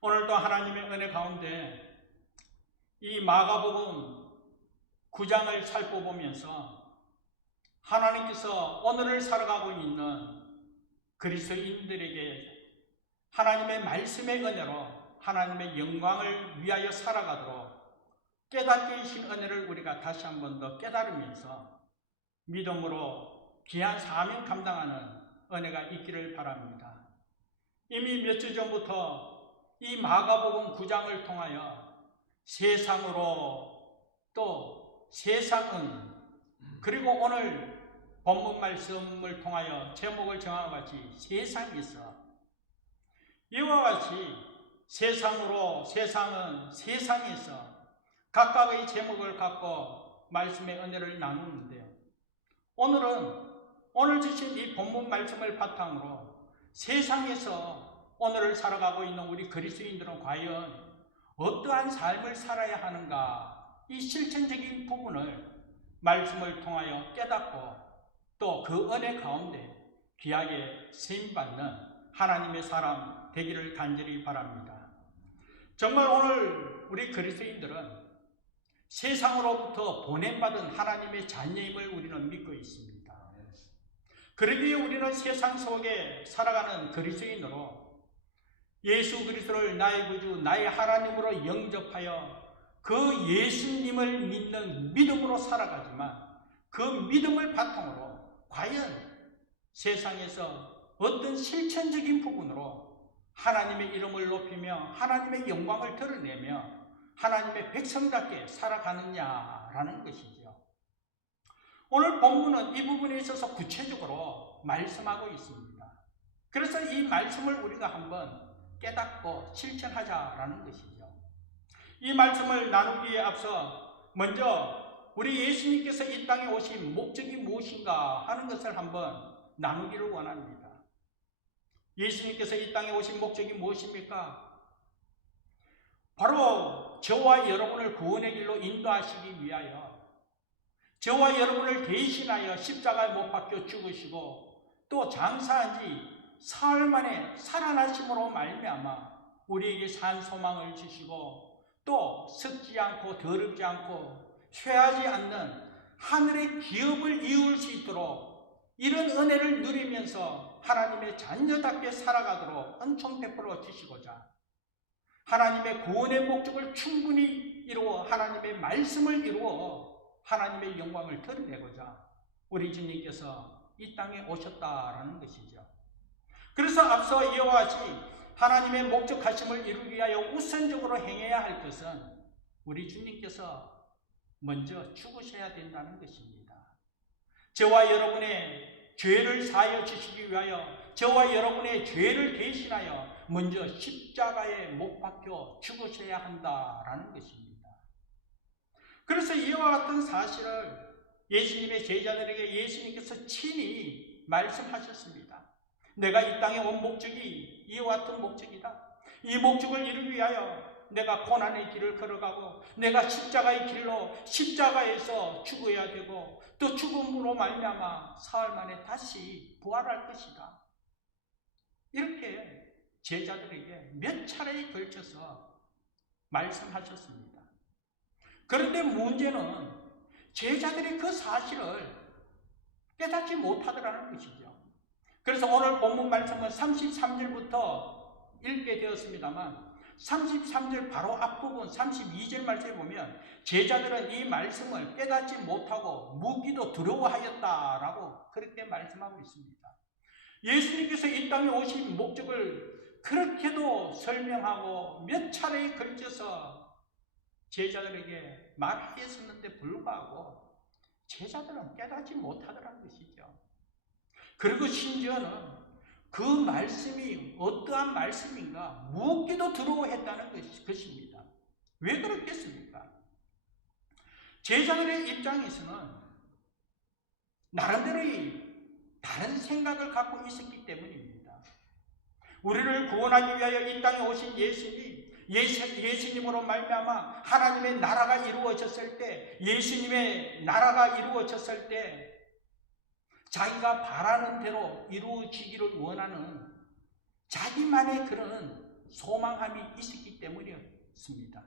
오늘도 하나님의 은혜 가운데 이 마가복음 9장을 살펴보면서 하나님께서 오늘을 살아가고 있는 그리스도인들에게 하나님의 말씀의 은혜로 하나님의 영광을 위하여 살아가도록 깨닫게 하신 은혜를 우리가 다시 한 번 더 깨달으면서 믿음으로 귀한 사명 감당하는 은혜가 있기를 바랍니다. 이미 몇 주 전부터 이 마가복음 9장을 통하여 세상으로 또 세상은 그리고 오늘 본문 말씀을 통하여 제목을 정한 것 같이 세상에서 이와 같이 세상으로 세상은 세상에서 각각의 제목을 갖고 말씀의 은혜를 나누는데요. 오늘 주신 이 본문 말씀을 바탕으로 세상에서 오늘을 살아가고 있는 우리 그리스도인들은 과연 어떠한 삶을 살아야 하는가, 이 실천적인 부분을 말씀을 통하여 깨닫고 또 그 은혜 가운데 귀하게 쓰임받는 하나님의 사람 되기를 간절히 바랍니다. 정말 오늘 우리 그리스도인들은 세상으로부터 보냄받은 하나님의 자녀임을 우리는 믿고 있습니다. 그러기에 우리는 세상 속에 살아가는 그리스도인으로 예수 그리스도를 나의 구주, 나의 하나님으로 영접하여 그 예수님을 믿는 믿음으로 살아가지만 그 믿음을 바탕으로 과연 세상에서 어떤 실천적인 부분으로 하나님의 이름을 높이며 하나님의 영광을 드러내며 하나님의 백성답게 살아가느냐라는 것이죠. 오늘 본문은 이 부분에 있어서 구체적으로 말씀하고 있습니다. 그래서 이 말씀을 우리가 한번 깨닫고 실천하자라는 것이죠. 이 말씀을 나누기에 앞서 먼저 우리 예수님께서 이 땅에 오신 목적이 무엇인가 하는 것을 한번 나누기를 원합니다. 예수님께서 이 땅에 오신 목적이 무엇입니까? 바로 저와 여러분을 구원의 길로 인도하시기 위하여 저와 여러분을 대신하여 십자가에 못 박혀 죽으시고 또 장사한 지 사흘 만에 살아나심으로 말미암아 우리에게 산 소망을 주시고 또 썩지 않고 더럽지 않고 쇠하지 않는 하늘의 기업을 이룰 수 있도록 이런 은혜를 누리면서 하나님의 자녀답게 살아가도록 은총 베풀어 주시고자 하나님의 구원의 목적을 충분히 이루어 하나님의 말씀을 이루어 하나님의 영광을 드러내고자 우리 주님께서 이 땅에 오셨다라는 것이죠. 그래서 앞서 이와 같이 하나님의 목적하심을 이루기 위하여 우선적으로 행해야 할 것은 우리 주님께서 먼저 죽으셔야 된다는 것입니다. 저와 여러분의 죄를 사하여 주시기 위하여 저와 여러분의 죄를 대신하여 먼저 십자가에 못 박혀 죽으셔야 한다라는 것입니다. 그래서 이와 같은 사실을 예수님의 제자들에게 예수님께서 친히 말씀하셨습니다. 내가 이 땅에 온 목적이 이와 같은 목적이다. 이 목적을 이루기 위하여 내가 고난의 길을 걸어가고 내가 십자가의 길로 십자가에서 죽어야 되고 또 죽음으로 말미암아 사흘 만에 다시 부활할 것이다. 이렇게 제자들에게 몇 차례에 걸쳐서 말씀하셨습니다. 그런데 문제는 제자들이 그 사실을 깨닫지 못하더라는 것이죠. 그래서 오늘 본문 말씀은 33절부터 읽게 되었습니다만 33절 바로 앞부분 32절 말씀에 보면 제자들은 이 말씀을 깨닫지 못하고 묻기도 두려워하였다라고 그렇게 말씀하고 있습니다. 예수님께서 이 땅에 오신 목적을 그렇게도 설명하고 몇 차례에 걸쳐서 제자들에게 말하였었는데 불구하고 제자들은 깨닫지 못하더라는 것이죠. 그리고 심지어는 그 말씀이 어떠한 말씀인가 묻기도 두려워했다는 것입니다. 왜 그렇겠습니까? 제자들의 입장에서는 나름대로의 다른 생각을 갖고 있었기 때문입니다. 우리를 구원하기 위하여 이 땅에 오신 예수님으로 말미암아 하나님의 나라가 이루어졌을 때 예수님의 나라가 이루어졌을 때 자기가 바라는 대로 이루어지기를 원하는 자기만의 그런 소망함이 있었기 때문이었습니다.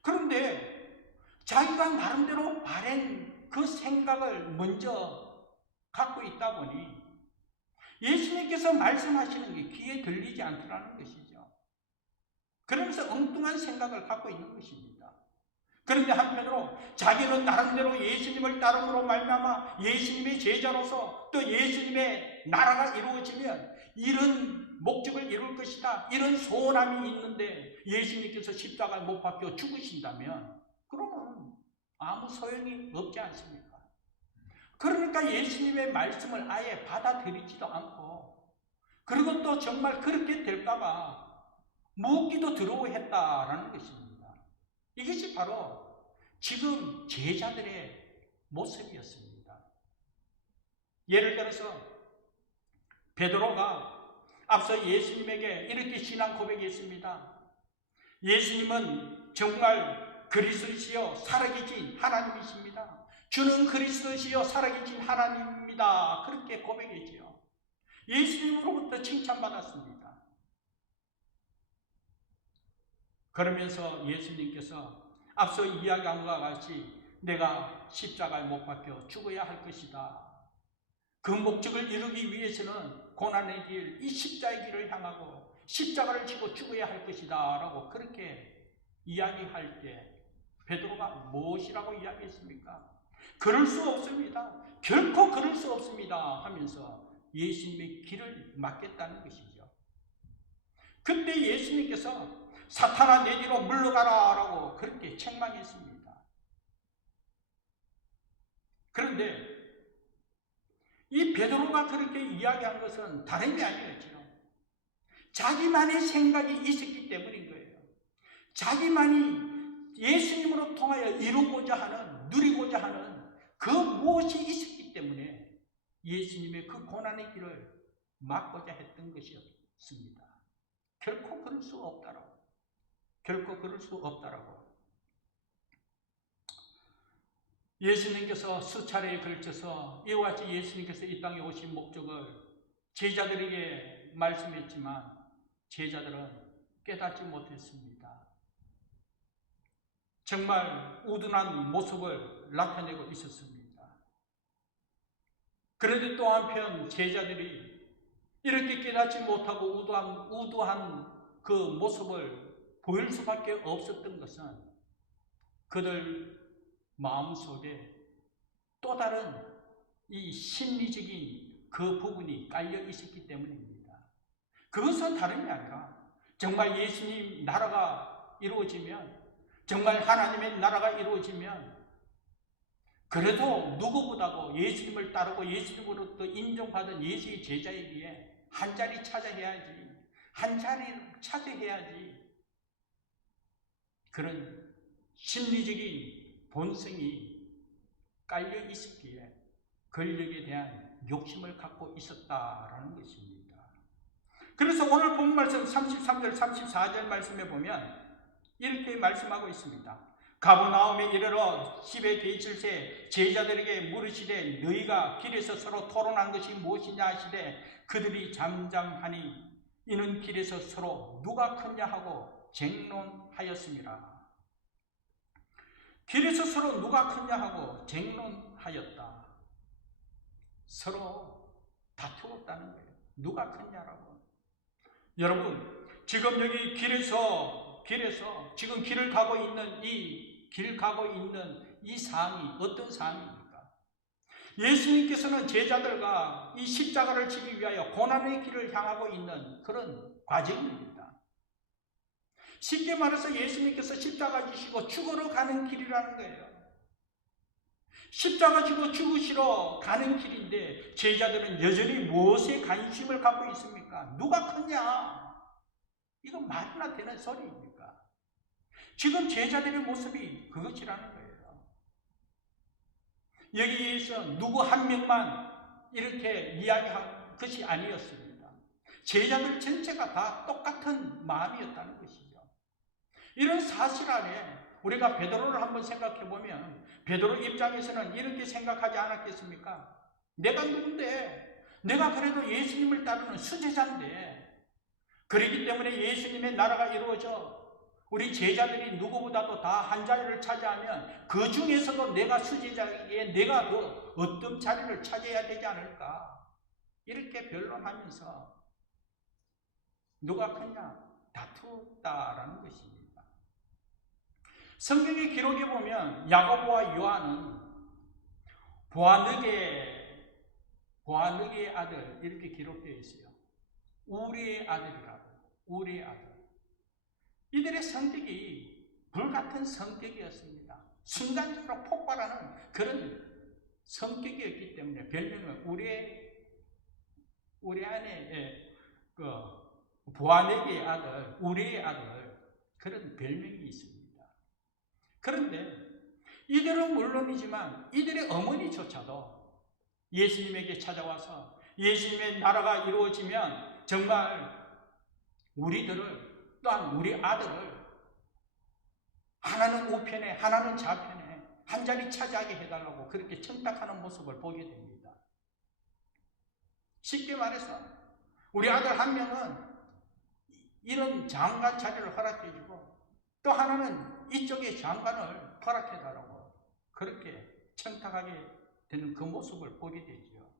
그런데 자기가 나름대로 바른 그 생각을 먼저 갖고 있다 보니 예수님께서 말씀하시는 게 귀에 들리지 않더라는 것이죠. 그러면서 엉뚱한 생각을 갖고 있는 것입니다. 그런데 한편으로 자기는 나름대로 예수님을 따름으로 말미암아 예수님의 제자로서 또 예수님의 나라가 이루어지면 이런 목적을 이룰 것이다, 이런 소원함이 있는데 예수님께서 십자가에 못 박혀 죽으신다면 그러면 아무 소용이 없지 않습니까? 그러니까 예수님의 말씀을 아예 받아들이지도 않고, 그리고 또 정말 그렇게 될까봐 묻기도 두려워했다라는 것입니다. 이것이 바로 지금 제자들의 모습이었습니다. 예를 들어서 베드로가 앞서 예수님에게 이렇게 신앙 고백했습니다. 예수님은 정말 그리스도시요 살아계신 하나님이십니다. 주는 그리스도시요 살아계신 하나님입니다. 그렇게 고백했지요. 예수님으로부터 칭찬받았습니다. 그러면서 예수님께서 앞서 이야기한 것과 같이 내가 십자가에 못 박혀 죽어야 할 것이다. 그 목적을 이루기 위해서는 고난의 길, 이 십자의 길을 향하고 십자가를 지고 죽어야 할 것이다 라고 그렇게 이야기할 때 베드로가 무엇이라고 이야기했습니까? 그럴 수 없습니다. 결코 그럴 수 없습니다 하면서 예수님의 길을 막겠다는 것이죠. 그때 예수님께서 사탄아 내 뒤로 물러가라 라고 그렇게 책망했습니다. 그런데 이 베드로가 그렇게 이야기한 것은 다름이 아니었죠. 자기만의 생각이 있었기 때문인 거예요. 자기만이 예수님으로 통하여 이루고자 하는, 누리고자 하는 그 무엇이 있었기 때문에 예수님의 그 고난의 길을 막고자 했던 것이었습니다. 결코 그럴 수 없다라고. 결코 그럴 수 없다라고. 예수님께서 수차례에 걸쳐서 이와 같이 예수님께서 이 땅에 오신 목적을 제자들에게 말씀했지만 제자들은 깨닫지 못했습니다. 정말 우둔한 모습을 나타내고 있었습니다. 그런데 또 한편 제자들이 이렇게 깨닫지 못하고 우두한 그 모습을 보일 수밖에 없었던 것은 그들 마음속에 또 다른 이 심리적인 그 부분이 깔려 있었기 때문입니다. 그것은 다름이 아니라 정말 예수님 나라가 이루어지면, 정말 하나님의 나라가 이루어지면 그래도 누구보다도 예수님을 따르고 예수님으로부터 인정받은 예수의 제자이기에 한 자리 찾아야지, 한 자리를 찾아야지, 그런 심리적인 본성이 깔려 있었기에 권력에 대한 욕심을 갖고 있었다라는 것입니다. 그래서 오늘 본 말씀 33절 34절 말씀에 보면 이렇게 말씀하고 있습니다. 가버나움에 이르러 집에 계실새 제자들에게 물으시되 너희가 길에서 서로 토론한 것이 무엇이냐 하시되 그들이 잠잠하니 이는 길에서 서로 누가 크냐 하고 쟁론하였습니다. 길에서 서로 누가 크냐 하고 쟁론하였다. 서로 다투었다는 거예요. 누가 크냐라고. 여러분, 지금 여기 길에서 지금 길을 가고 있는 이 상황이 어떤 상황입니까? 예수님께서는 제자들과 이 십자가를 지기 위하여 고난의 길을 향하고 있는 그런 과정입니다. 쉽게 말해서 예수님께서 십자가 지시고 죽으러 가는 길이라는 거예요. 십자가 지고 죽으시러 가는 길인데 제자들은 여전히 무엇에 관심을 갖고 있습니까? 누가 크냐? 이거 말이나 되는 소리입니까? 지금 제자들의 모습이 그것이라는 거예요. 여기에서 누구 한 명만 이렇게 이야기한 것이 아니었습니다. 제자들 전체가 다 똑같은 마음이었다는 것이죠. 이런 사실 안에 우리가 베드로를 한번 생각해 보면 베드로 입장에서는 이렇게 생각하지 않았겠습니까? 내가 누군데? 내가 그래도 예수님을 따르는 수제자인데 그렇기 때문에 예수님의 나라가 이루어져 우리 제자들이 누구보다도 다 한 자리를 차지하면 그 중에서도 내가 수제자에게 내가 그 어떤 자리를 차지해야 되지 않을까, 이렇게 변론하면서 누가 크냐 다투었다라는 것입니다. 성경의 기록에 보면 야고보와 요한은 보아느게의 아들 이렇게 기록되어 있어요. 우리의 아들이라고. 우리의 아들. 이들의 성격이 불같은 성격이었습니다. 순간적으로 폭발하는 그런 성격이었기 때문에 별명을 우리 안에 보아느게의 아들, 우리의 아들, 그런 별명이 있습니다. 그런데 이들은 물론이지만 이들의 어머니조차도 예수님에게 찾아와서 예수님의 나라가 이루어지면 정말 우리들을, 또한 우리 아들을 하나는 우편에 하나는 좌편에 한 자리 차지하게 해달라고 그렇게 청탁하는 모습을 보게 됩니다. 쉽게 말해서 우리 아들 한 명은 이런 장관 자리를 허락해주고 또 하나는 이쪽의 장관을 허락해달라고 그렇게 청탁하게 되는 그 모습을 보게 되죠.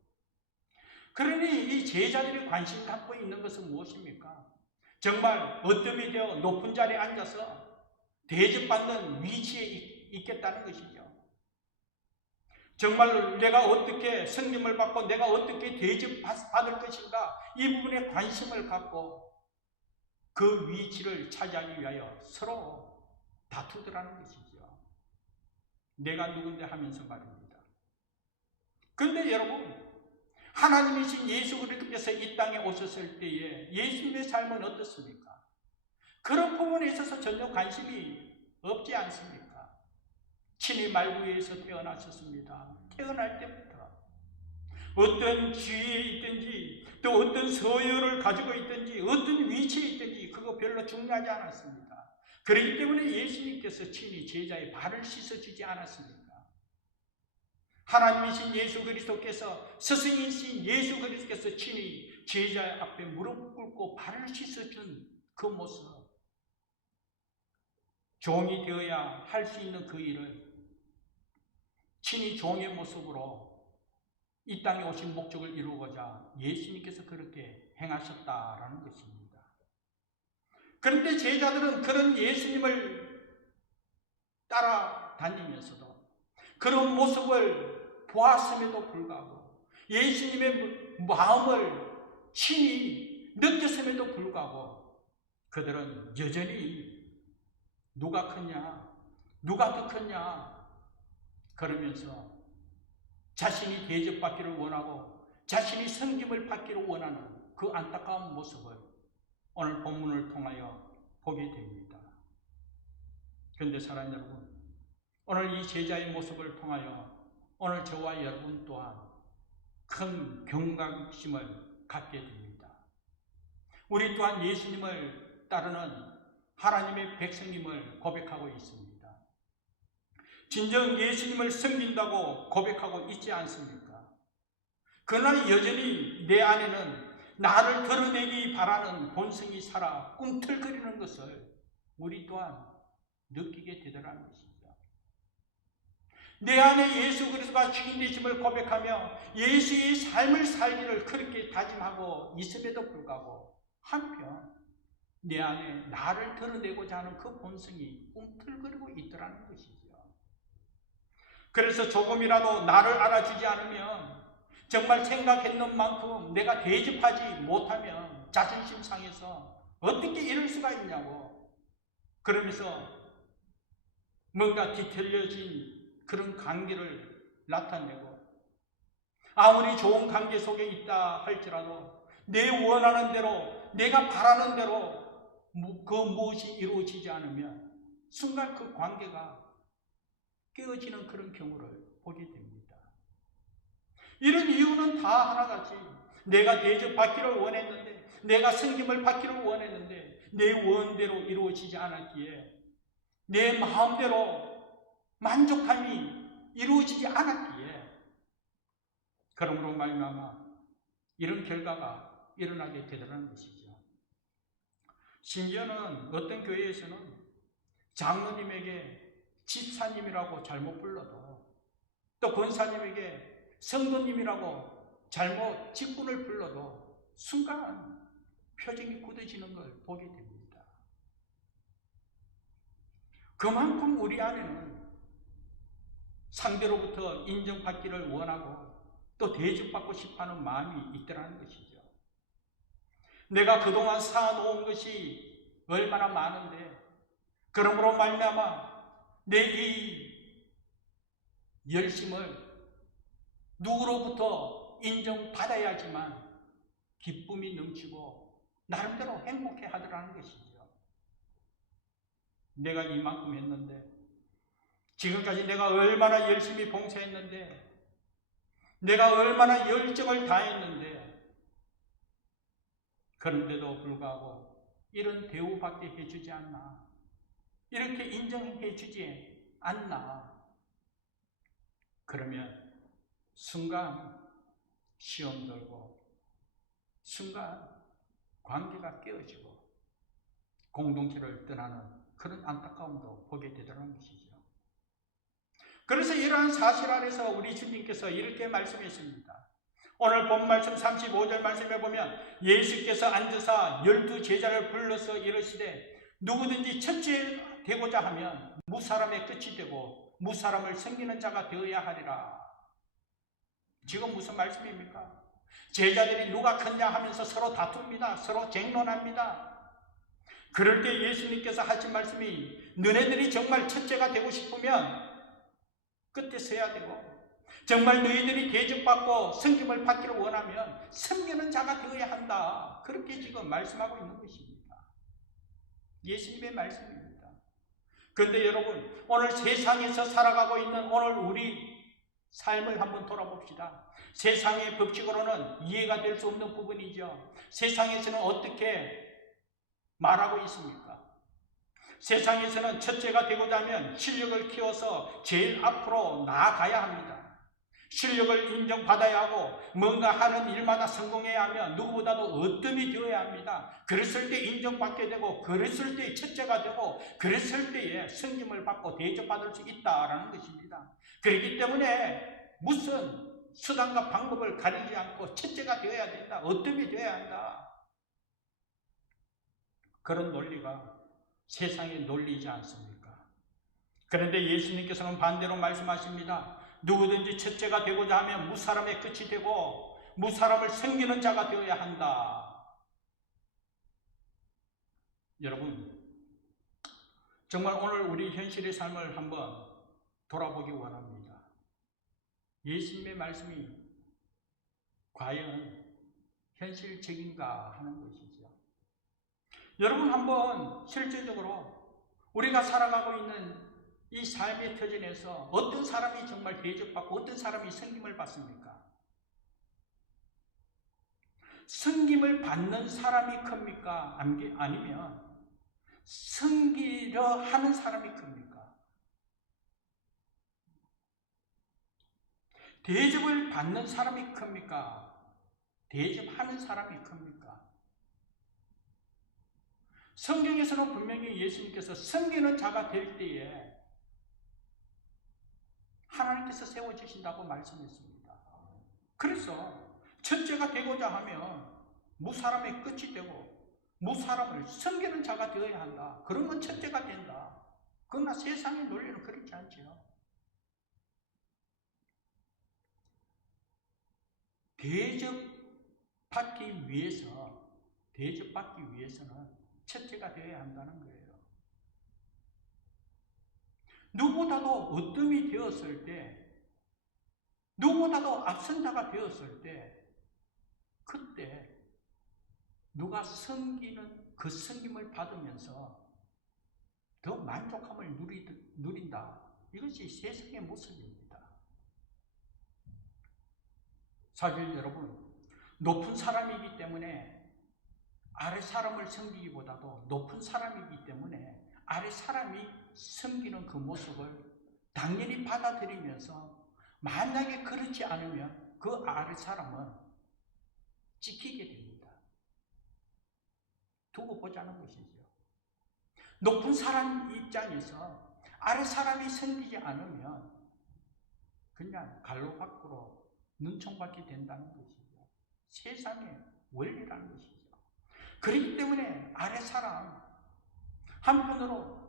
그러니 이 제자들이 관심 갖고 있는 것은 무엇입니까? 정말 어뜸이 되어 높은 자리에 앉아서 대접받는 위치에 있겠다는 것이죠. 정말 내가 어떻게 성김을 받고 내가 어떻게 대접받을 것인가, 이 부분에 관심을 갖고 그 위치를 차지하기 위하여 서로 다투더라는 것이죠. 내가 누군데 하면서 말입니다. 그런데 여러분, 하나님이신 예수 그리스도께서 이 땅에 오셨을 때에 예수님의 삶은 어떻습니까? 그런 부분에 있어서 전혀 관심이 없지 않습니까? 친히 말구에서 태어나셨습니다. 태어날 때부터 어떤 지위에 있든지 또 어떤 서열을 가지고 있든지 어떤 위치에 있든지 그거 별로 중요하지 않았습니다. 그렇기 때문에 예수님께서 친히 제자의 발을 씻어주지 않았습니까? 하나님이신 예수 그리스도께서, 스승이신 예수 그리스도께서 친히 제자 앞에 무릎 꿇고 발을 씻어준 그 모습, 종이 되어야 할 수 있는 그 일을 친히 종의 모습으로 이 땅에 오신 목적을 이루고자 예수님께서 그렇게 행하셨다라는 것입니다. 그런데 제자들은 그런 예수님을 따라다니면서도 그런 모습을 보았음에도 불구하고 예수님의 마음을 친히 느꼈음에도 불구하고 그들은 여전히 누가 크냐, 누가 더 크냐 그러면서 자신이 대접받기를 원하고 자신이 섬김을 받기를 원하는 그 안타까운 모습을 오늘 본문을 통하여 보게 됩니다. 그런데 사랑하는 여러분, 오늘 이 제자의 모습을 통하여 오늘 저와 여러분 또한 큰 경각심을 갖게 됩니다. 우리 또한 예수님을 따르는 하나님의 백성임을 고백하고 있습니다. 진정 예수님을 섬긴다고 고백하고 있지 않습니까? 그러나 여전히 내 안에는 나를 드러내기 바라는 본성이 살아 꿈틀거리는 것을 우리 또한 느끼게 되더라는 것입니다. 내 안에 예수 그리스도가 주인 되심을 고백하며 예수의 삶을 살기를 그렇게 다짐하고 있음에도 불구하고 한편 내 안에 나를 드러내고자 하는 그 본성이 꿈틀거리고 있더라는 것이죠. 그래서 조금이라도 나를 알아주지 않으면, 정말 생각했는 만큼 내가 대접하지 못하면 자존심 상해서 어떻게 이럴 수가 있냐고 그러면서 뭔가 뒤틀려진 그런 관계를 나타내고, 아무리 좋은 관계 속에 있다 할지라도 내 원하는 대로, 내가 바라는 대로 그 무엇이 이루어지지 않으면 순간 그 관계가 깨어지는 그런 경우를 보게 됩니다. 이런 이유는 다 하나같이 내가 대접받기를 원했는데, 내가 섬김을 받기를 원했는데 내 원대로 이루어지지 않았기에, 내 마음대로 만족함이 이루어지지 않았기에, 그러므로 말미암아 이런 결과가 일어나게 되더라는 것이죠. 심지어는 어떤 교회에서는 장로님에게 집사님이라고 잘못 불러도, 또 권사님에게 성도님이라고 잘못 직분을 불러도 순간 표정이 굳어지는 걸 보게 됩니다. 그만큼 우리 안에는 상대로부터 인정받기를 원하고 또 대접받고 싶어하는 마음이 있더라는 것이죠. 내가 그동안 쌓아놓은 것이 얼마나 많은데, 그러므로 말미암아 내 이 열심을 누구로부터 인정받아야지만 기쁨이 넘치고 나름대로 행복해 하더라는 것이죠. 내가 이만큼 했는데, 지금까지 내가 얼마나 열심히 봉사했는데, 내가 얼마나 열정을 다했는데, 그런데도 불구하고 이런 대우받게 해주지 않나, 이렇게 인정해 주지 않나. 그러면 순간 시험 들고, 순간 관계가 깨어지고 공동체를 떠나는 그런 안타까움도 보게 되더라는 것이죠. 그래서 이러한 사실 안에서 우리 주님께서 이렇게 말씀했습니다. 오늘 본 말씀 35절 말씀에 보면 예수께서 앉으사 12제자를 불러서 이르시되 누구든지 첫째 되고자 하면 무사람의 끝이 되고 무사람을 섬기는 자가 되어야 하리라. 지금 무슨 말씀입니까? 제자들이 누가 크냐 하면서 서로 다툽니다. 서로 쟁론합니다. 그럴 때 예수님께서 하신 말씀이 너네들이 정말 첫째가 되고 싶으면 끝에 서야 되고, 정말 너희들이 대접받고 섬김을 받기를 원하면 섬기는 자가 되어야 한다. 그렇게 지금 말씀하고 있는 것입니다. 예수님의 말씀입니다. 그런데 여러분, 오늘 세상에서 살아가고 있는 오늘 우리 삶을 한번 돌아봅시다. 세상의 법칙으로는 이해가 될 수 없는 부분이죠. 세상에서는 어떻게 말하고 있습니까? 세상에서는 첫째가 되고자 하면 실력을 키워서 제일 앞으로 나아가야 합니다. 실력을 인정받아야 하고 뭔가 하는 일마다 성공해야 하면 누구보다도 어뜸이 되어야 합니다. 그랬을 때 인정받게 되고, 그랬을 때 첫째가 되고, 그랬을 때에 섬김을 받고 대접받을 수 있다라는 것입니다. 그렇기 때문에 무슨 수단과 방법을 가리지 않고 첫째가 되어야 된다, 어뜸이 되어야 한다, 그런 논리가 세상의 논리이지 않습니까? 그런데 예수님께서는 반대로 말씀하십니다. 누구든지 첫째가 되고자 하면 무사람의 끝이 되고 무사람을 섬기는 자가 되어야 한다. 여러분, 정말 오늘 우리 현실의 삶을 한번 돌아보기 원합니다. 예수님의 말씀이 과연 현실적인가 하는 것이죠. 여러분, 한번 실제적으로 우리가 살아가고 있는 이 삶의 터전에서 어떤 사람이 정말 대접받고 어떤 사람이 섬김을 받습니까? 섬김을 받는 사람이 큽니까? 아니면 섬기려 하는 사람이 큽니까? 대접을 받는 사람이 큽니까? 대접하는 사람이 큽니까? 성경에서는 분명히 예수님께서 섬기는 자가 될 때에 하나님께서 세워주신다고 말씀했습니다. 그래서 첫째가 되고자 하면 무사람의 끝이 되고 무사람을 섬기는 자가 되어야 한다. 그러면 첫째가 된다. 그러나 세상의 논리는 그렇지 않지요. 대접받기 위해서는 첫째가 되어야 한다는 거예요. 누구보다도 으뜸이 되었을 때, 누구보다도 앞선 자가 되었을 때, 그때 누가 섬기는 그 섬김을 받으면서 더 만족함을 누린다. 이것이 세상의 모습입니다. 사실 여러분, 높은 사람이기 때문에 아래 사람을 섬기기보다도 높은 사람이기 때문에 아래 사람이 섬기는 그 모습을 당연히 받아들이면서, 만약에 그렇지 않으면 그 아래 사람은 지키게 됩니다. 두고 보자는 것이죠. 높은 사람 입장에서 아래 사람이 섬기지 않으면 그냥 갈로 밖으로 눈총받게 된다는 것이죠. 세상의 원리라는 것이죠. 그렇기 때문에 아래 사람, 한편으로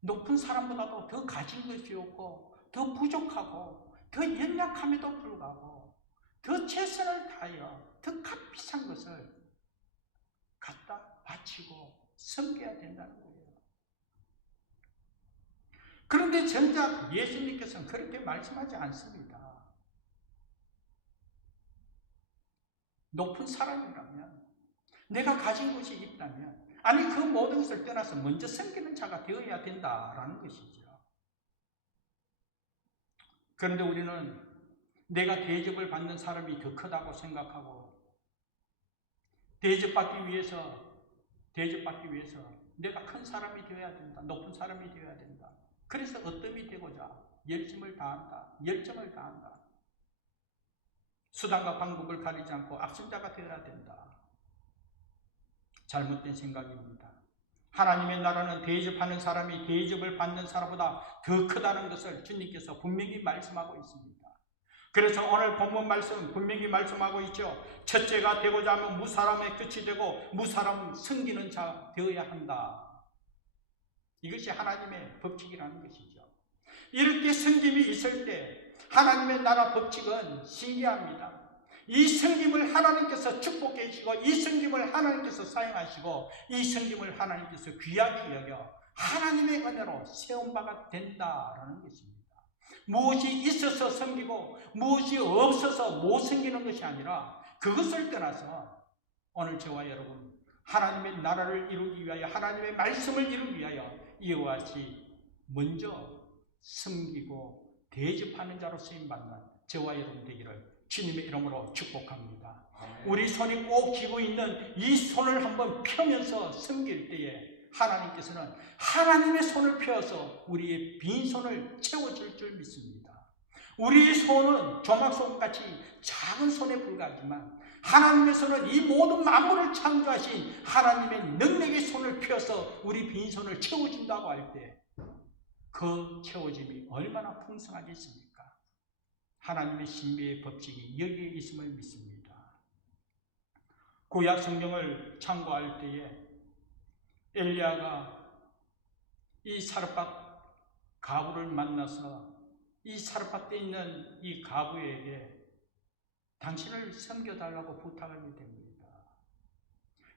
높은 사람보다도 더 가진 것이 없고 더 부족하고 더 연약함에도 불구하고 더 최선을 다하여 더 값비싼 것을 갖다 바치고 섬겨야 된다는 거예요. 그런데 정작 예수님께서는 그렇게 말씀하지 않습니다. 높은 사람이라면, 내가 가진 것이 있다면, 아니 그 모든 것을 떠나서 먼저 섬기는 자가 되어야 된다라는 것이죠. 그런데 우리는 내가 대접을 받는 사람이 더 크다고 생각하고 대접받기 위해서 내가 큰 사람이 되어야 된다. 높은 사람이 되어야 된다. 그래서 어뜸이 되고자 열심을 다한다. 열정을 다한다. 수단과 방법을 가리지 않고 앞선자가 되어야 된다. 잘못된 생각입니다. 하나님의 나라는 대접하는 사람이 대접을 받는 사람보다 더 크다는 것을 주님께서 분명히 말씀하고 있습니다. 그래서 오늘 본문 말씀 분명히 말씀하고 있죠. 첫째가 되고자 하면 무사람의 끝이 되고 무사람 섬기는 자 되어야 한다. 이것이 하나님의 법칙이라는 것이죠. 이렇게 섬김이 있을 때 하나님의 나라 법칙은 신기합니다. 이 섬김을 하나님께서 축복해 주시고 이 섬김을 하나님께서 사용하시고 이 섬김을 하나님께서 귀하게 여겨 하나님의 은혜로 세운 바가 된다라는 것입니다. 무엇이 있어서 섬기고 무엇이 없어서 못 섬기는 것이 아니라 그것을 떠나서 오늘 저와 여러분 하나님의 나라를 이루기 위하여 하나님의 말씀을 이루기 위하여 이와 같이 먼저 섬기고 대접하는 자로 쓰임받는 저와 여러분 되기를 주님의 이름으로 축복합니다. 우리 손이 꼭 쥐고 있는 이 손을 한번 펴면서 섬길 때에 하나님께서는 하나님의 손을 펴서 우리의 빈손을 채워줄 줄 믿습니다. 우리의 손은 조막손같이 작은 손에 불과하지만 하나님의 손은 이 모든 만물을 창조하신 하나님의 능력의 손을 펴서 우리 빈손을 채워준다고 할 때 그 채워짐이 얼마나 풍성하겠습니까? 하나님의 신비의 법칙이 여기에 있음을 믿습니다. 구약 성경을 참고할 때에 엘리야가 이 사르밧 가부를 만나서 이 사르밧에 있는 이 가부에게 당신을 섬겨달라고 부탁을 하게 됩니다.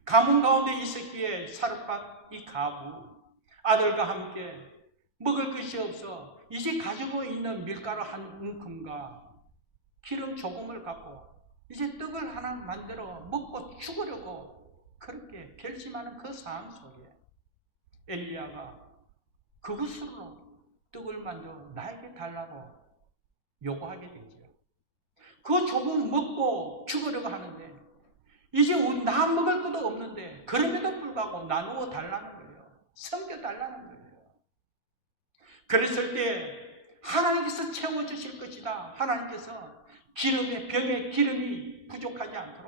가문 가운데 있었기에 사르밧 이 가부 아들과 함께 먹을 것이 없어 이제 가지고 있는 밀가루 한 움큼과 기름 조금을 갖고 이제 떡을 하나 만들어 먹고 죽으려고 그렇게 결심하는 그 상황 속에 엘리야가 그것으로 떡을 만들어 나에게 달라고 요구하게 되죠. 그 조금 먹고 죽으려고 하는데 이제 나 먹을 것도 없는데 그럼에도 불구하고 나누어 달라는 거예요. 섬겨 달라는 거예요. 그랬을 때 하나님께서 채워주실 것이다. 하나님께서 병에 기름이 부족하지 않도록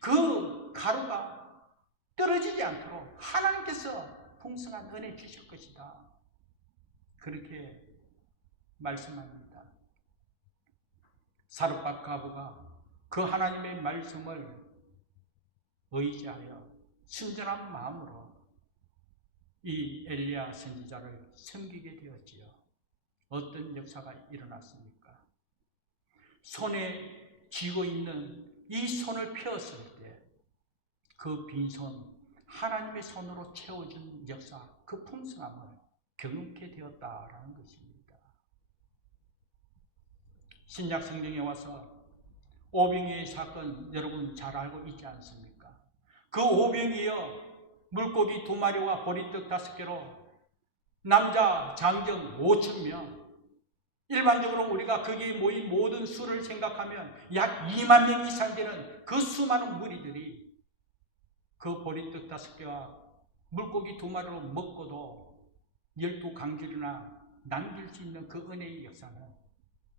그 가루가 떨어지지 않도록 하나님께서 풍성한 은혜 주실 것이다. 그렇게 말씀합니다. 사르밧 가부가 그 하나님의 말씀을 의지하여 순전한 마음으로 이 엘리야 선지자를 섬기게 되었지요. 어떤 역사가 일어났습니까? 손에 쥐고 있는 이 손을 펴었을 때 그 빈손 하나님의 손으로 채워준 역사, 그 풍성함을 경험케 되었다라는 것입니다. 신약 성경에 와서 오병이의 사건 여러분 잘 알고 있지 않습니까? 그 오병이여 물고기 2마리와 보리떡 5개로 남자 장정 5,000명, 일반적으로 우리가 거기에 모인 모든 수를 생각하면 약 2만 명 이상 되는 그 수많은 무리들이 그 보리떡 5개와 물고기 2마리로 먹고도 12강줄이나 남길 수 있는 그 은혜의 역사는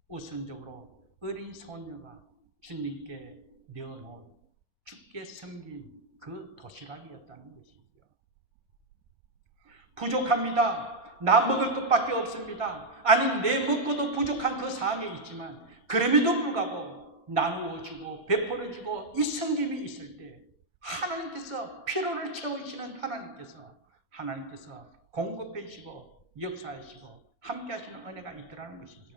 우선적으로 어린 소녀가 주님께 내어놓은 주께 섬긴 그 도시락이었다는 것이죠. 부족합니다. 나 먹을 것밖에 없습니다. 아니 내 먹고도 부족한 그 상황에 있지만 그럼에도 불구하고 나누어 주고 베풀어 주고 이 섬김이 있을 때 하나님께서 필요를 채우시는 하나님께서 공급해 주시고 역사하시고 함께 하시는 은혜가 있더라는 것이죠.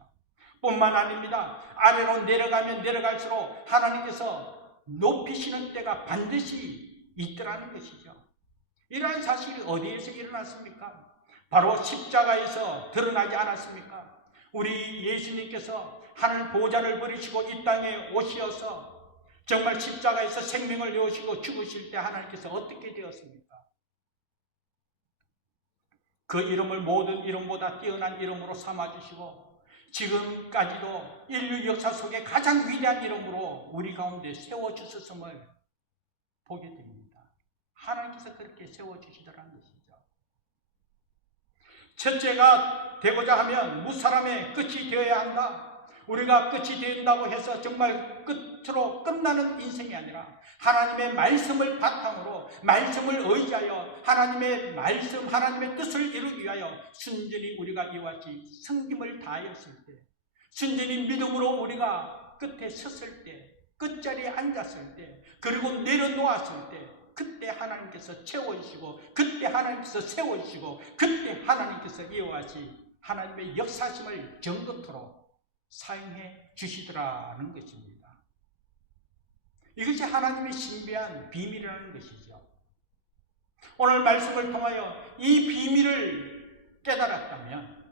뿐만 아닙니다. 아래로 내려가면 내려갈수록 하나님께서 높이시는 때가 반드시 있더라는 것이죠. 이러한 사실이 어디에서 일어났습니까? 바로 십자가에서 드러나지 않았습니까? 우리 예수님께서 하늘 보좌를 버리시고 이 땅에 오시어서 정말 십자가에서 생명을 내오시고 죽으실 때 하나님께서 어떻게 되었습니까? 그 이름을 모든 이름보다 뛰어난 이름으로 삼아주시고 지금까지도 인류 역사 속에 가장 위대한 이름으로 우리 가운데 세워주셨음을 보게 됩니다. 하나님께서 그렇게 세워주시더라는 것이죠. 첫째가 되고자 하면 무사람의 끝이 되어야 한다. 우리가 끝이 된다고 해서 정말 끝으로 끝나는 인생이 아니라 하나님의 말씀을 바탕으로 말씀을 의지하여 하나님의 말씀, 하나님의 뜻을 이루기 위하여 순전히 우리가 이와 같이 섬김을 다하였을 때, 순전히 믿음으로 우리가 끝에 섰을 때, 끝자리에 앉았을 때, 그리고 내려놓았을 때 그때 하나님께서 채워주시고 그때 하나님께서 세워주시고 그때 하나님께서 이와 같이 하나님의 역사심을 정도토록 사용해 주시더라는 것입니다. 이것이 하나님의 신비한 비밀이라는 것이죠. 오늘 말씀을 통하여 이 비밀을 깨달았다면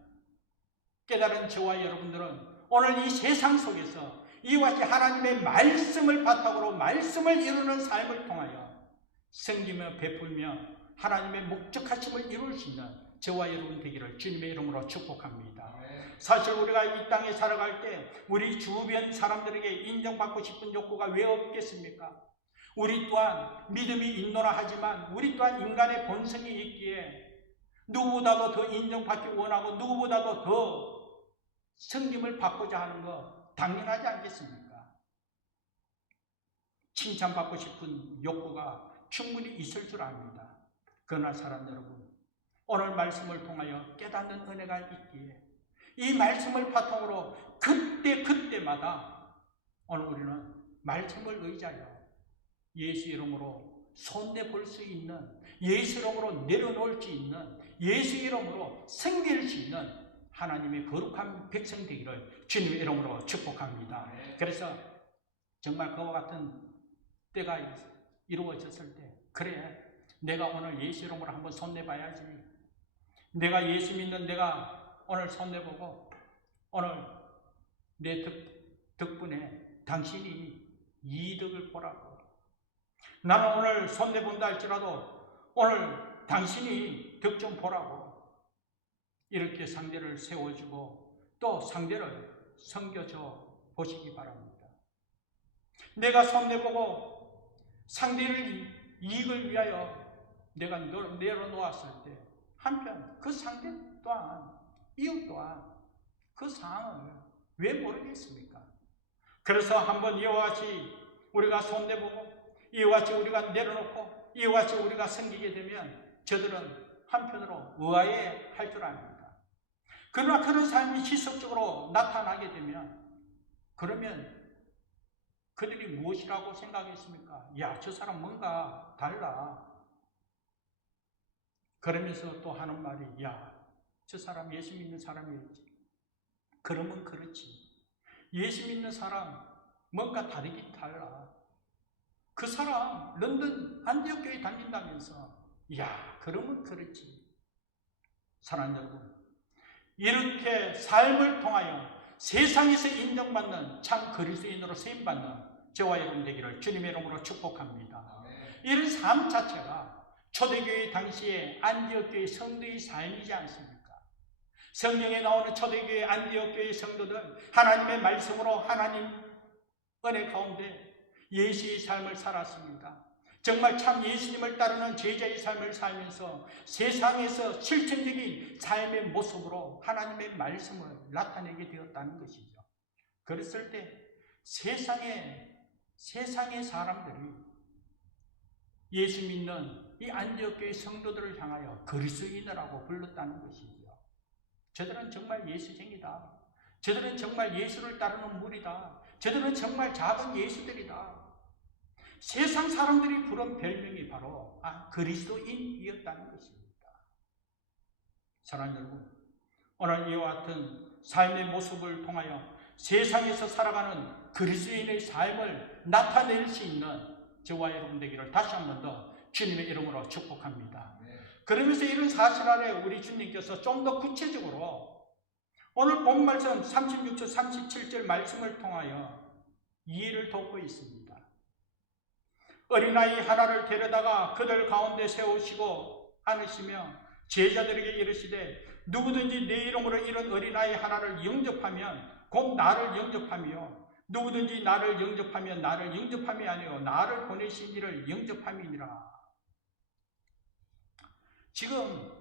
깨달은 저와 여러분들은 오늘 이 세상 속에서 이와 같이 하나님의 말씀을 바탕으로 말씀을 이루는 삶을 통하여 섬기며 베풀며 하나님의 목적하심을 이룰 수 있는 저와 여러분 되기를 주님의 이름으로 축복합니다. 사실 우리가 이 땅에 살아갈 때 우리 주변 사람들에게 인정받고 싶은 욕구가 왜 없겠습니까? 우리 또한 믿음이 있노라 하지만 우리 또한 인간의 본성이 있기에 누구보다도 더 인정받기 원하고 누구보다도 더 섬김을 받고자 하는 것 당연하지 않겠습니까? 칭찬받고 싶은 욕구가 충분히 있을 줄 압니다. 그러나 사람 여러분, 오늘 말씀을 통하여 깨닫는 은혜가 있기에 이 말씀을 바탕으로 그때마다 오늘 우리는 말씀을 의지하여 예수 이름으로 손대볼 수 있는, 예수 이름으로 내려놓을 수 있는, 예수 이름으로 섬길 수 있는 하나님의 거룩한 백성 되기를 주님의 이름으로 축복합니다. 그래서 정말 그와 같은 때가 이루어졌을 때 그래 내가 오늘 예수 이름으로 한번 손내봐야지. 내가 예수 믿는 내가 오늘 손내보고 오늘 내 덕분에 당신이 이득을 보라고. 나는 오늘 손내본다 할지라도 오늘 당신이 덕 좀 보라고. 이렇게 상대를 세워주고 또 상대를 섬겨줘 보시기 바랍니다. 내가 손내보고 상대를 이익을 위하여 내가 내려놓았을 때 한편 그 상대 또한 이웃 또한 그 상황을 왜 모르겠습니까? 그래서 한번 이와 같이 우리가 손대보고 이와 같이 우리가 내려놓고 이와 같이 우리가 섬기게 되면 저들은 한편으로 의아해할 줄 압니다. 그러나 그런 삶이 지속적으로 나타나게 되면 그러면 그들이 무엇이라고 생각했습니까? 야, 저 사람 뭔가 달라. 그러면서 또 하는 말이 야, 저 사람 예수 믿는 사람이었지. 그러면 그렇지. 예수 믿는 사람 뭔가 다르긴 달라. 그 사람 런던 안디옥 교회 다닌다면서 야, 그러면 그렇지. 사랑하는 여러분, 이렇게 삶을 통하여 세상에서 인정받는 참 그리스도인으로 쓰임받는 저와 여러분 되기를 주님의 이름으로 축복합니다. 이런 삶 자체가 초대교회 당시에 안디옥 교회 성도의 삶이지 않습니까? 성경에 나오는 초대교회 안디옥 교회 성도들 하나님의 말씀으로 하나님 은혜 가운데 예수의 삶을 살았습니다. 정말 참 예수님을 따르는 제자의 삶을 살면서 세상에서 실천적인 삶의 모습으로 하나님의 말씀을 나타내게 되었다는 것이죠. 그랬을 때 세상의 사람들이 예수 믿는 이 안디옥 교회 성도들을 향하여 그리스도인이라고 불렀다는 것이죠. 저들은 정말 예수쟁이다. 저들은 정말 예수를 따르는 무리다. 저들은 정말 작은 예수들이다. 세상 사람들이 부른 별명이 바로 그리스도인이었다는 것입니다. 사랑하는 여러분, 오늘 이와 같은 삶의 모습을 통하여 세상에서 살아가는 그리스도인의 삶을 나타낼 수 있는 저와 여러분 되기를 다시 한 번 더 주님의 이름으로 축복합니다. 그러면서 이런 사실 아래 우리 주님께서 좀 더 구체적으로 오늘 본 말씀 36절 37절 말씀을 통하여 이해를 돕고 있습니다. 어린아이 하나를 데려다가 그들 가운데 세우시고 안으시며 제자들에게 이르시되 누구든지 내 이름으로 이런 어린아이 하나를 영접하면 곧 나를 영접하며 누구든지 나를 영접하면 나를 영접함이 아니요 나를 보내신 이를 영접함이니라. 지금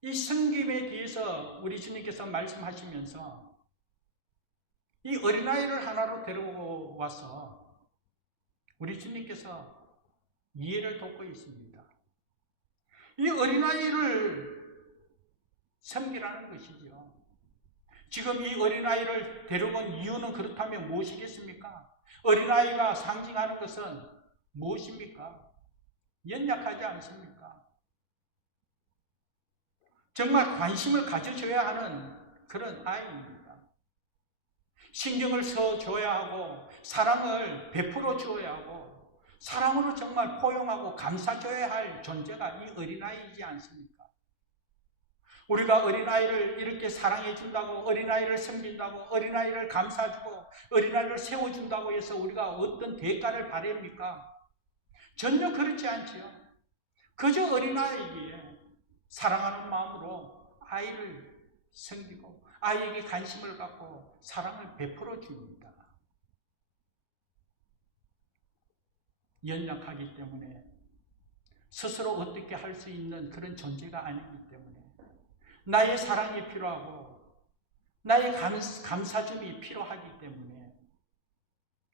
이 섬김에 대해서 우리 주님께서 말씀하시면서 이 어린아이를 하나로 데려와서 우리 주님께서 이해를 돕고 있습니다. 이 어린아이를 섬기라는 것이죠. 지금 이 어린아이를 데려온 이유는 그렇다면 무엇이겠습니까? 어린아이가 상징하는 것은 무엇입니까? 연약하지 않습니까? 정말 관심을 가져줘야 하는 그런 아이입니다. 신경을 써줘야 하고 사랑을 베풀어 주어야 하고 사랑으로 정말 포용하고 감싸줘야 할 존재가 이 어린아이이지 않습니까? 우리가 어린아이를 이렇게 사랑해 준다고, 어린아이를 섬긴다고, 어린아이를 감싸주고 어린아이를 세워준다고 해서 우리가 어떤 대가를 바랍니까? 전혀 그렇지 않지요. 그저 어린아이에게 사랑하는 마음으로 아이를 섬기고 아이에게 관심을 갖고 사랑을 베풀어 줍니다. 연약하기 때문에 스스로 어떻게 할 수 있는 그런 존재가 아니기 때문에 나의 사랑이 필요하고 나의 감사줌이 필요하기 때문에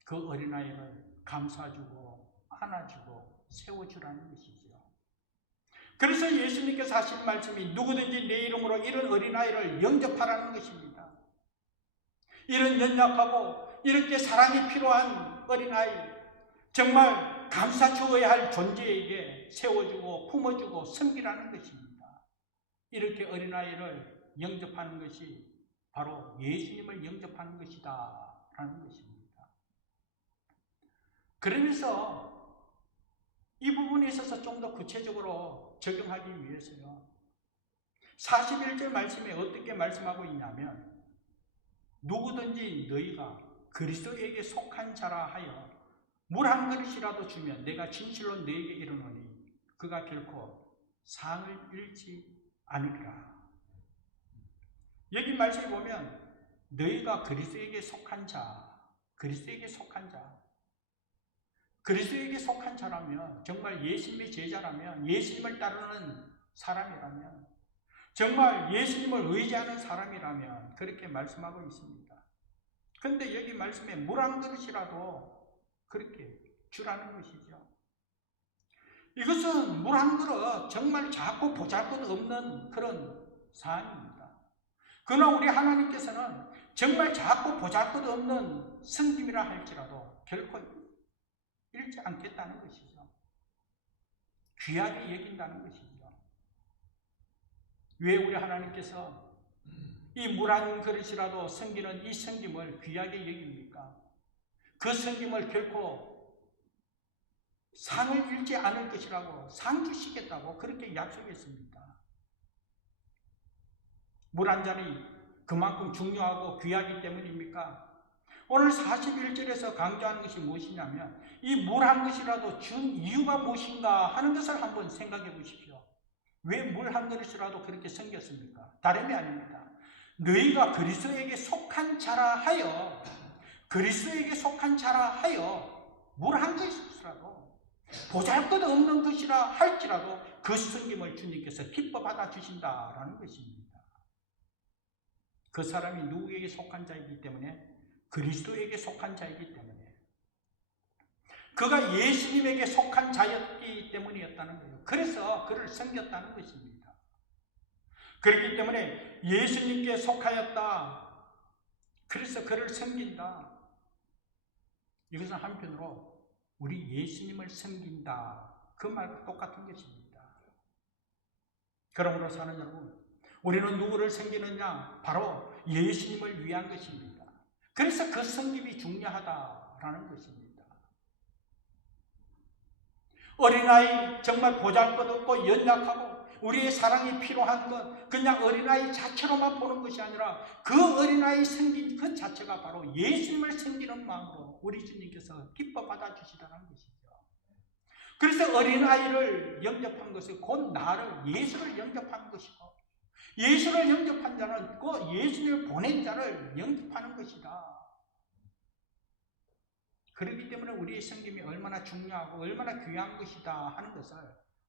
그 어린아이를 감싸주고 안아주고 세워주라는 것이죠. 그래서 예수님께서 하신 말씀이 누구든지 내 이름으로 이런 어린아이를 영접하라는 것입니다. 이런 연약하고 이렇게 사랑이 필요한 어린아이, 정말 감싸주어야 할 존재에게 세워주고 품어주고 섬기라는 것입니다. 이렇게 어린아이를 영접하는 것이 바로 예수님을 영접하는 것이다 라는 것입니다. 그러면서 이 부분에 있어서 좀 더 구체적으로 적용하기 위해서요. 41절 말씀에 어떻게 말씀하고 있냐면 누구든지 너희가 그리스도에게 속한 자라 하여 물 한 그릇이라도 주면 내가 진실로 너에게 이르노니 그가 결코 상을 잃지 않으리라. 여기 말씀에 보면 너희가 그리스도에게 속한 자, 그리스도에게 속한 자, 그리스도에게 속한 자라면 정말 예수님의 제자라면 예수님을 따르는 사람이라면 정말 예수님을 의지하는 사람이라면 그렇게 말씀하고 있습니다. 그런데 여기 말씀에 물 한 그릇이라도 그렇게 주라는 것이죠. 이것은 물 한 그릇 정말 작고 보잘것없는 그런 사안입니다. 그러나 우리 하나님께서는 정말 작고 보잘것없는 성김이라 할지라도 결코 잃지 않겠다는 것이죠. 귀하게 여긴다는 것이죠. 왜 우리 하나님께서 이 물 한 그릇이라도 섬기는 이 섬김을 귀하게 여깁니까? 그 섬김을 결코 상을 잃지 않을 것이라고 상 주시겠다고 그렇게 약속했습니다. 물 한 잔이 그만큼 중요하고 귀하기 때문입니까? 오늘 41절에서 강조하는 것이 무엇이냐면 이 물 한 그릇이라도 준 이유가 무엇인가 하는 것을 한번 생각해 보십시오. 왜 물 한 그릇이라도 그렇게 섬겼습니까? 다름이 아닙니다. 너희가 그리스도에게 속한 자라 하여 그리스도에게 속한 자라 하여 물 한 그릇이라도 보잘것없는 것이라 할지라도 그 섬김을 주님께서 기뻐 받아 주신다라는 것입니다. 그 사람이 누구에게 속한 자이기 때문에 그리스도에게 속한 자이기 때문에 그가 예수님에게 속한 자였기 때문이었다는 거예요. 그래서 그를 섬겼다는 것입니다. 그렇기 때문에 예수님께 속하였다. 그래서 그를 섬긴다. 이것은 한편으로 우리 예수님을 섬긴다. 그 말과 똑같은 것입니다. 그러므로 사는 여러분, 우리는 누구를 섬기느냐? 바로 예수님을 위한 것입니다. 그래서 그 섬김이 중요하다라는 것입니다. 어린아이 정말 보잘것없고 연약하고 우리의 사랑이 필요한 것, 그냥 어린아이 자체로만 보는 것이 아니라 그 어린아이 섬김 그 자체가 바로 예수님을 섬기는 마음으로 우리 주님께서 기뻐 받아주시다는 것이죠. 그래서 어린아이를 영접한 것은 곧 나를, 예수를 영접한 것이고, 예수를 영접한 자는 그 예수님을 보낸 자를 영접하는 것이다. 그렇기 때문에 우리의 섬김이 얼마나 중요하고 얼마나 귀한 것이다 하는 것을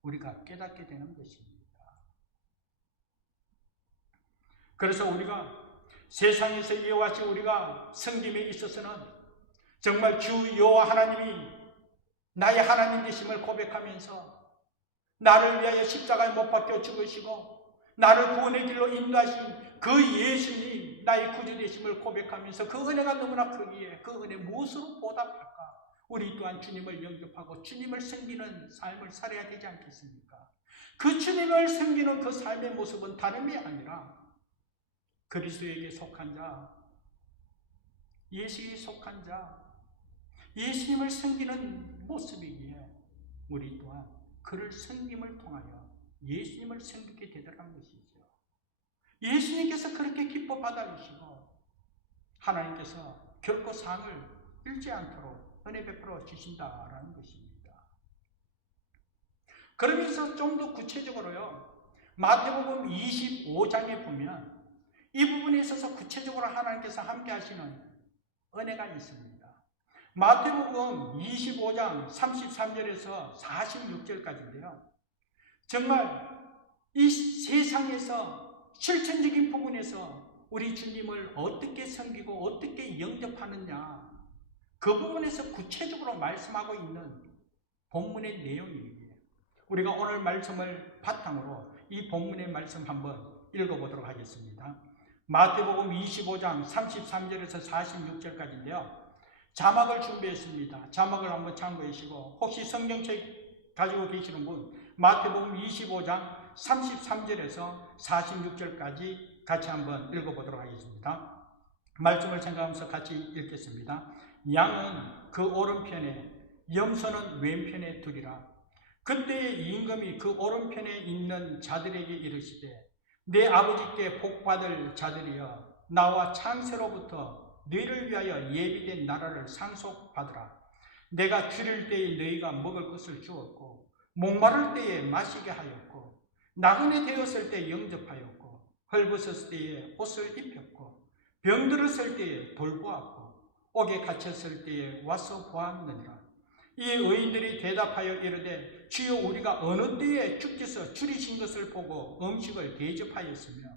우리가 깨닫게 되는 것입니다. 그래서 우리가 세상에서 이와 같이 우리가 섬김에 있어서는 정말 주 여호와 하나님이 나의 하나님 되심을 고백하면서 나를 위하여 십자가에 못 박혀 죽으시고 나를 구원의 길로 인도하신 그 예수님 나의 구주 되심을 고백하면서 그 은혜가 너무나 크기에 그 은혜 무엇으로 보답할까? 우리 또한 주님을 영접하고 주님을 섬기는 삶을 살아야 되지 않겠습니까? 그 주님을 섬기는 그 삶의 모습은 다름이 아니라 그리스도에게 속한 자, 예수에 속한 자, 예수님을 섬기는 모습이기에 우리 또한 그를 섬김을 통하여 예수님을 섬기게 되더라는 것이죠. 예수님께서 그렇게 기뻐 받아주시고 하나님께서 결코 상을 잃지 않도록 은혜 베풀어 주신다라는 것입니다. 그러면서 좀 더 구체적으로요, 마태복음 25장에 보면 이 부분에 있어서 구체적으로 하나님께서 함께 하시는 은혜가 있습니다. 마태복음 25장 33절에서 46절까지인데요. 정말 이 세상에서 실천적인 부분에서 우리 주님을 어떻게 섬기고 어떻게 영접하느냐, 그 부분에서 구체적으로 말씀하고 있는 본문의 내용이에요. 우리가 오늘 말씀을 바탕으로 이 본문의 말씀 한번 읽어보도록 하겠습니다. 마태복음 25장 33절에서 46절까지인데요. 자막을 준비했습니다. 자막을 한번 참고하시고 혹시 성경책 가지고 계시는 분 마태복음 25장 33절에서 46절까지 같이 한번 읽어보도록 하겠습니다. 말씀을 생각하면서 같이 읽겠습니다. 양은 그 오른편에 염소는 왼편에 두리라. 그때에 임금이 그 오른편에 있는 자들에게 이르시되 내 아버지께 복받을 자들이여 나와 창세로부터 너희를 위하여 예비된 나라를 상속받으라. 내가 줄일 때에 너희가 먹을 것을 주었고 목마를 때에 마시게 하였고 나그네 되었을 때 영접하였고 헐벗었을 때에 옷을 입혔고 병들었을 때에 돌보았고 옥에 갇혔을 때에 와서 보았느니라. 이 의인들이 대답하여 이르되 주여 우리가 어느 때에 주께서 줄이신 것을 보고 음식을 대접하였으며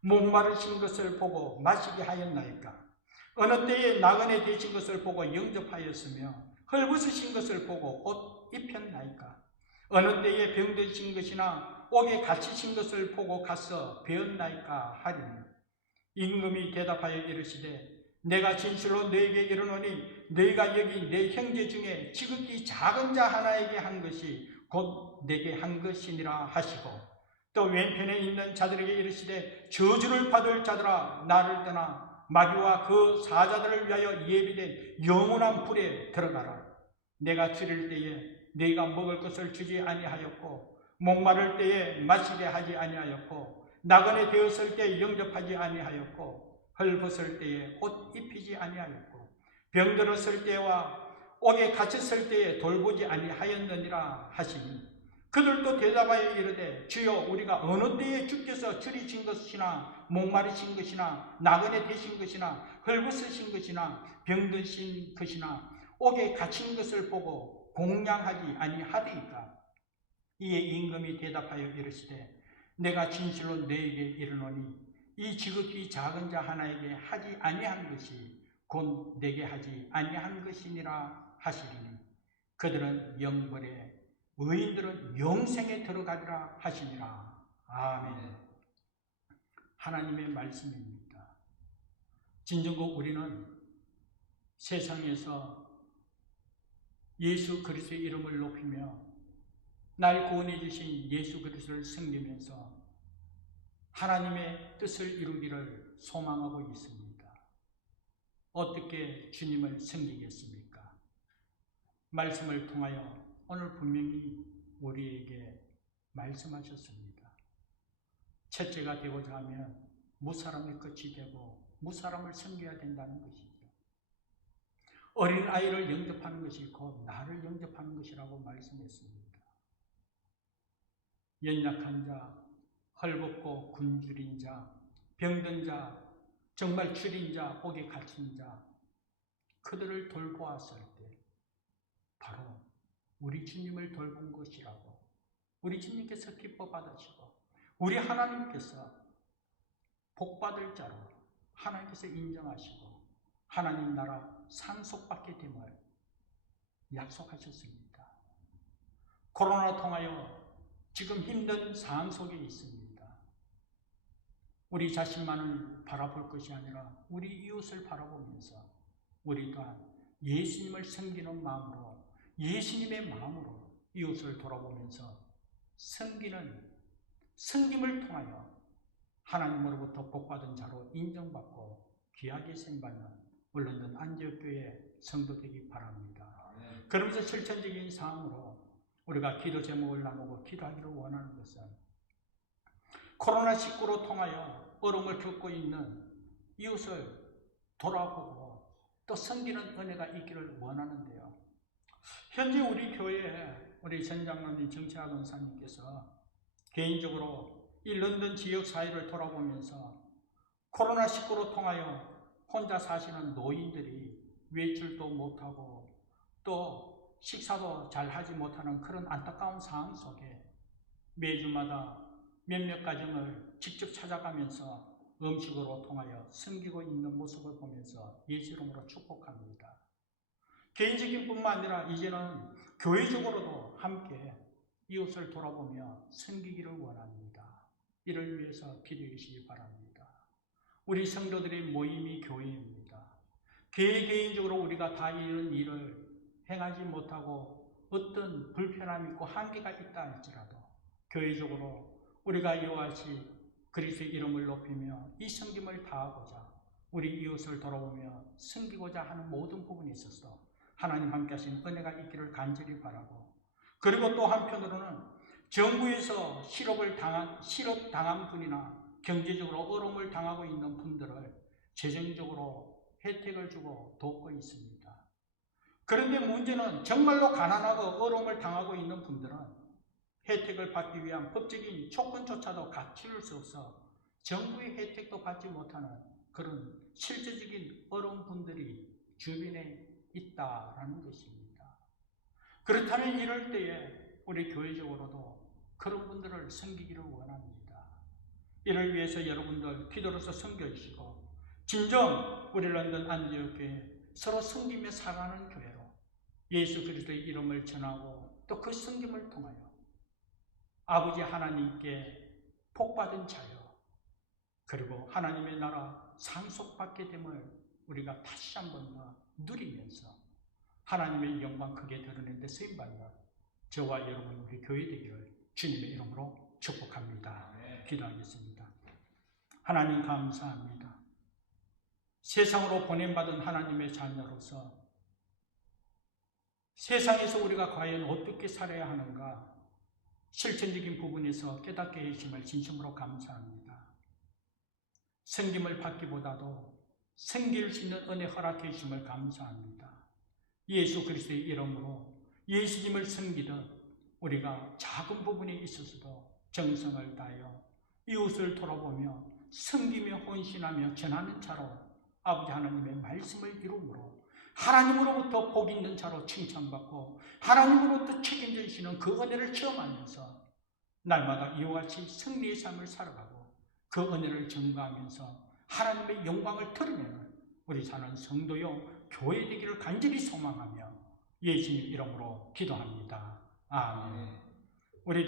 목마르신 것을 보고 마시게 하였나이까? 어느 때에 나그네 되신 것을 보고 영접하였으며 헐벗으신 것을 보고 옷 입혔나이까? 어느 때에 병드신 것이나 옥에 갇히신 것을 보고 가서 배웠나이까 하리니 임금이 대답하여 이르시되 내가 진실로 너에게 이르노니 너희가 여기 내 형제 중에 지극히 작은 자 하나에게 한 것이 곧 내게 한 것이니라 하시고 또 왼편에 있는 자들에게 이르시되 저주를 받을 자들아 나를 떠나 마귀와 그 사자들을 위하여 예비된 영원한 불에 들어가라. 내가 줄일 때에 너희가 먹을 것을 주지 아니하였고 목마를 때에 마시게 하지 아니하였고 나그네 되었을 때 영접하지 아니하였고 헐벗을 때에 옷 입히지 아니하였고 병들었을 때와 옥에 갇혔을 때에 돌보지 아니하였느니라 하시니 그들도 대답하여 이르되 주여 우리가 어느 때에 주께서 줄이신 것이나 목마르신 것이나 나그네 되신 것이나 헐벗으신 것이나 병드신 것이나 옥에 갇힌 것을 보고 공양하지 아니하리이까? 이에 임금이 대답하여 이르시되 내가 진실로 너에게 이르노니 이 지극히 작은 자 하나에게 하지 아니한 것이 곧 내게 하지 아니한 것이니라 하시리니 그들은 영벌에 의인들은 영생에 들어가리라 하시니라. 아멘. 하나님의 말씀입니다. 진정으로 우리는 세상에서 예수 그리스도의 이름을 높이며 날 구원해 주신 예수 그리스도를 섬기면서 하나님의 뜻을 이루기를 소망하고 있습니다. 어떻게 주님을 섬기겠습니까? 말씀을 통하여 오늘 분명히 우리에게 말씀하셨습니다. 첫째가 되고자 하면 무사람의 끝이 되고 무사람을 섬겨야 된다는 것이죠. 어린아이를 영접하는 것이 곧 나를 영접하는 것이라고 말씀했습니다. 연약한 자, 헐벗고 굶주린 자, 병든 자, 정말 줄인 자, 옥에 갇힌 자, 그들을 돌보았을 때 바로 우리 주님을 돌본 것이라고 우리 주님께서 기뻐 받으시고 우리 하나님께서 복받을 자로 하나님께서 인정하시고 하나님 나라 상속받게 됨을 약속하셨습니다. 코로나 통하여 지금 힘든 상황 속에 있습니다. 우리 자신만을 바라볼 것이 아니라 우리 이웃을 바라보면서 우리 또한 예수님을 섬기는 마음으로 예수님의 마음으로 이웃을 돌아보면서 섬김을 통하여 하나님으로부터 복받은 자로 인정받고 귀하게 생받는 물론 안디옥교회 성도 되기 바랍니다. 그러면서 실천적인 사항으로 우리가 기도 제목을 나누고 기도하기를 원하는 것은 코로나19로 통하여 어려움을 겪고 있는 이웃을 돌아보고 또 섬기는 은혜가 있기를 원하는데요. 현재 우리 교회에 우리 전장로님 정채아 권사님께서 개인적으로 이 런던 지역 사회를 돌아보면서 코로나19로 통하여 혼자 사시는 노인들이 외출도 못하고 또 식사도 잘 하지 못하는 그런 안타까운 상황 속에 매주마다 몇몇 가정을 직접 찾아가면서 음식으로 통하여 섬기고 있는 모습을 보면서 예수 이름으로 축복합니다. 개인적인 뿐만 아니라 이제는 교회적으로도 함께 이웃을 돌아보며 섬기기를 원합니다. 이를 위해서 기도해 주시기 바랍니다. 우리 성도들의 모임이 교회입니다. 개인적으로 우리가 다 이런 일을 행하지 못하고 어떤 불편함이 있고 한계가 있다 할지라도 교회적으로 우리가 이와 같이 그리스도의 이름을 높이며 이 섬김을 다하고자 우리 이웃을 돌아보며 섬기고자 하는 모든 부분에 있어서 하나님 함께 하신 은혜가 있기를 간절히 바라고 그리고 또 한편으로는 정부에서 실업당한 분이나 경제적으로 어려움을 당하고 있는 분들을 재정적으로 혜택을 주고 돕고 있습니다. 그런데 문제는 정말로 가난하고 어려움을 당하고 있는 분들은 혜택을 받기 위한 법적인 조건조차도 갖출 수 없어 정부의 혜택도 받지 못하는 그런 실제적인 어려운 분들이 주변에 있다라는 것입니다. 그렇다면 이럴 때에 우리 교회적으로도 그런 분들을 섬기기를 원합니다. 이를 위해서 여러분들 기도로서 섬겨주시고 진정 우리 런던 안디옥교회 서로 섬기며 살아가는 교회로 예수 그리스도의 이름을 전하고 또 그 섬김을 통하여 아버지 하나님께 복받은 자요 그리고 하나님의 나라 상속받게 됨을 우리가 다시 한 번 더 누리면서 하나님의 영광 크게 드러낸 데 쓰임받는 저와 여러분 우리 교회 되기를 주님의 이름으로 축복합니다. 기도하겠습니다. 하나님 감사합니다. 세상으로 보냄받은 하나님의 자녀로서 세상에서 우리가 과연 어떻게 살아야 하는가 실천적인 부분에서 깨닫게 해주심을 진심으로 감사합니다. 섬김을 받기보다도 섬길 수 있는 은혜 허락해 주심을 감사합니다. 예수 그리스도의 이름으로 예수님을 섬기듯 우리가 작은 부분에 있어서도 정성을 다하여 이웃을 돌아보며 섬기며 헌신하며 전하는 자로 아버지 하나님의 말씀을 이루므로 하나님으로부터 복 있는 자로 칭찬받고 하나님으로부터 책임져 주시는 그 은혜를 체험하면서 날마다 이와 같이 승리의 삶을 살아가고 그 은혜를 증거하면서 하나님의 영광을 드러내는 우리 사는 성도요 교회 되기를 간절히 소망하며 예수님 이름으로 기도합니다. 아멘.